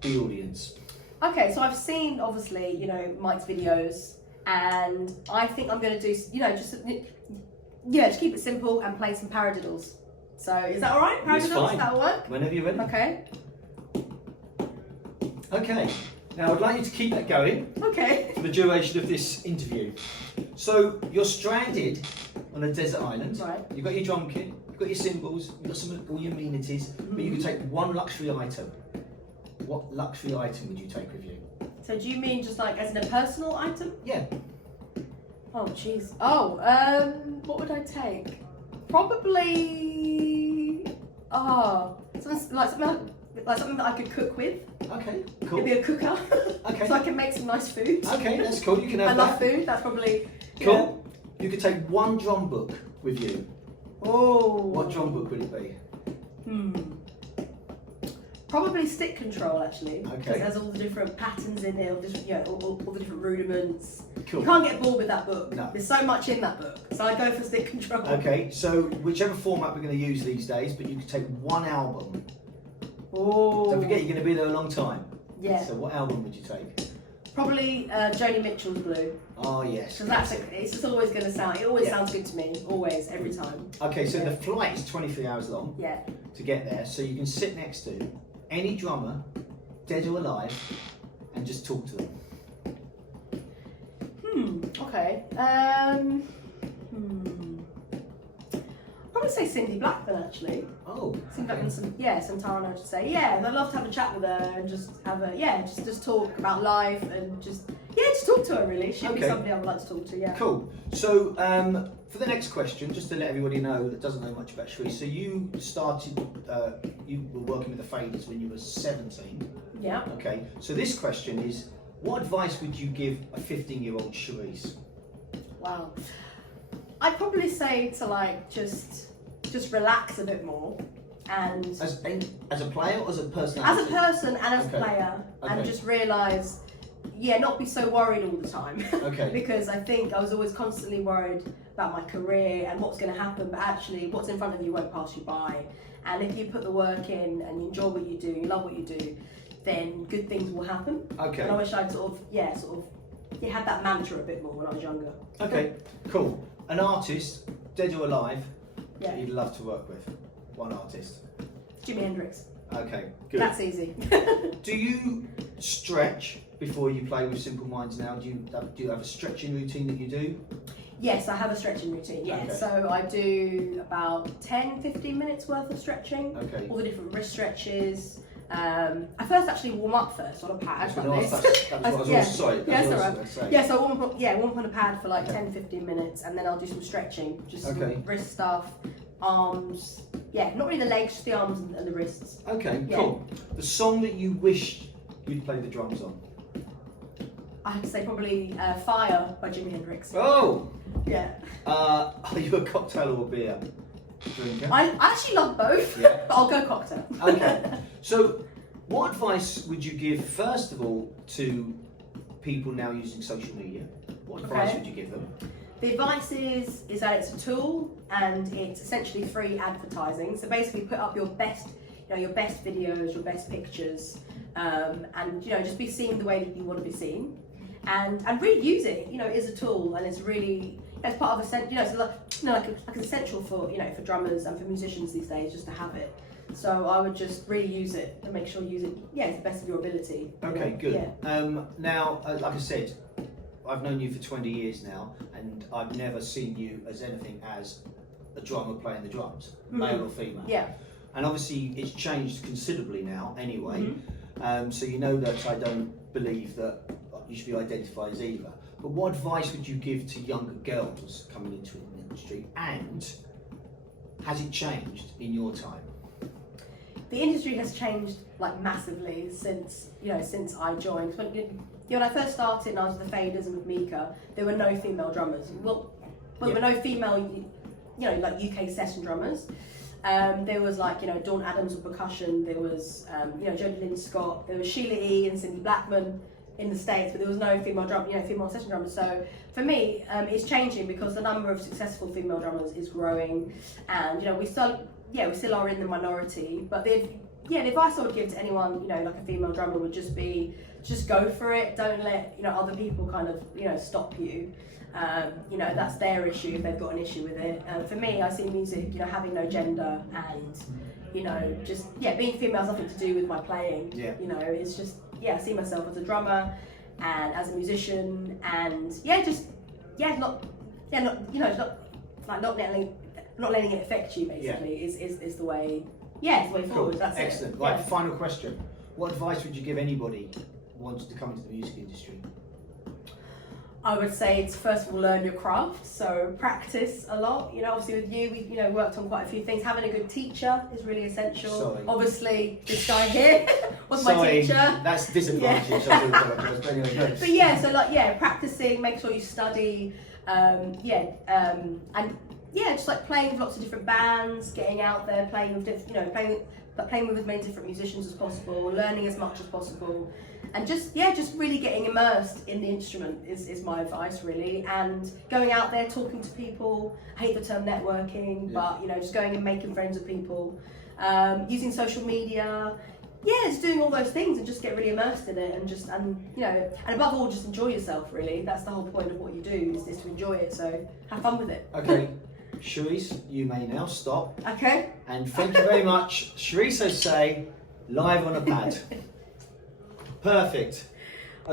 the audience? Okay, so I've seen, obviously, you know, Mike's videos, and I think I'm going to do, you know, just keep it simple and play some paradiddles. So, is that all right? Paradiddles, that'll work? Whenever you're ready. Okay. Okay, now I'd like you to keep that going. Okay. For the duration of this interview. So, you're stranded on a desert island. Right. You've got your drum kit, you've got your cymbals, you've got all your amenities, but you can take one luxury item. What luxury item would you take with you? So do you mean just like as in a personal item? Yeah. Oh jeez. Oh, what would I take? Probably something that I could cook with. Okay, cool. Maybe a cooker. Okay. So I can make some nice food. Okay, that's cool. You can have I love food. That's probably cool. You could take one drum book with you. Oh. What drum book would it be? Probably stick control, actually. Okay. Because there's all the different patterns in it, all the different rudiments. Cool. You can't get bored with that book. No. There's so much in that book. So I go for stick control. Okay, so whichever format we're going to use these days, but you could take one album. Oh. Don't forget, you're going to be there a long time. Yeah. So what album would you take? Probably Joni Mitchell's Blue. Oh yes. Because it's just always going to sound. It always sounds good to me. Always, every time. Okay, so the flight is 23 hours long. Yeah. To get there, so you can sit next to any drummer, dead or alive, and just talk to them. Okay. Probably say Cindy Blackman, actually. Oh. Cindy Blackman, some Tarano to say. Yeah, and I'd love to have a chat with her and just have just talk about life and just talk to her, really. She'd be somebody I would like to talk to, yeah. Cool. So, for the next question, just to let everybody know that doesn't know much about Cherisse, so you started, you were working with the Faders when you were 17. Yeah. Okay, so this question is, what advice would you give a 15-year-old Cherisse? Wow. I'd probably say to like just relax a bit more, and as a player or as a personality? as a person and as a player, and just realise, not be so worried all the time. Okay. Because I think I was always constantly worried about my career and what's going to happen, but actually what's in front of you won't pass you by. And if you put the work in and you enjoy what you do, you love what you do, then good things will happen. Okay. And I wish I'd had that mantra a bit more when I was younger. Okay, cool. An artist, dead or alive, Yeah. you'd love to work with? One artist. Jimi Hendrix. Okay, good. That's easy. Do you stretch before you play with Simple Minds now? Do you have a stretching routine that you do? Yes, I have a stretching routine, yeah. Okay. So I do about 10-15 minutes worth of stretching. Okay. All the different wrist stretches. I first actually warm up first on a pad. That's what I was also saying. Yeah, so I warm up on a pad for like 10-15 minutes, and then I'll do some stretching, just some wrist stuff, arms. Yeah, not really the legs, just the arms and the wrists. Okay, cool. The song that you wished you'd play the drums on? I have to say probably Fire by Jimi Hendrix. Oh! Yeah. Are you a cocktail or a beer drinker? I actually love both, but I'll go cocktail. Okay. So, what advice would you give, first of all, to people now using social media? What advice would you give them? The advice is that it's a tool and it's essentially free advertising. So basically, put up your best videos, your best pictures, and just be seen the way that you want to be seen, and really use it. It is a tool, and it's really it's part of it's like essential for for drummers and for musicians these days just to have it. So I would just really use it and make sure you use it to the best of your ability. Okay, good. Yeah. Now, like I said, I've known you for 20 years now, and I've never seen you as anything as a drummer playing the drums, male or female. Yeah. And obviously it's changed considerably now anyway, Mm-hmm. so you know that I don't believe that you should be identified as either. But what advice would you give to younger girls coming into the industry, and has it changed in your time? The industry has changed like massively since I joined. When I first started and I was with the Faders and with Mika, there were no female drummers. There were no female, like UK session drummers. There was Dawn Adams with percussion. There was Jodie Lynn Scott. There was Sheila E. and Cindy Blackman in the States, but there was no female female session drummers. So for me, it's changing because the number of successful female drummers is growing, and we still are in the minority, but the advice I would give to anyone, like a female drummer, would just be, just go for it. Don't let, other people kind of, stop you. That's their issue if they've got an issue with it. For me, I see music, having no gender and, just, being female has nothing to do with my playing. Yeah. It's just, I see myself as a drummer and as a musician and, not letting it affect you, basically, is the way. Yeah, it's the way forward. That's Excellent. it. Right, Yeah. final question. What advice would you give anybody who wanted to come into the music industry? I would say it's first of all learn your craft, so practice a lot. Obviously with you, we worked on quite a few things. Having a good teacher is really essential. Sorry. Obviously, this guy here was my teacher. That's disadvantage. I do apologise, but anyway, go. But practicing, make sure you study, just like playing with lots of different bands, getting out there, playing with playing with as many different musicians as possible, learning as much as possible, and just really getting immersed in the instrument is my advice, really. And going out there, talking to people. I hate the term networking, but just going and making friends with people, using social media. Just doing all those things and just get really immersed in it, and above all, just enjoy yourself. Really, that's the whole point of what you do is to enjoy it. So have fun with it. Okay, Cherisse, you may now stop. Okay. And thank you very much, Cherisse Osei, live on a pad. Perfect.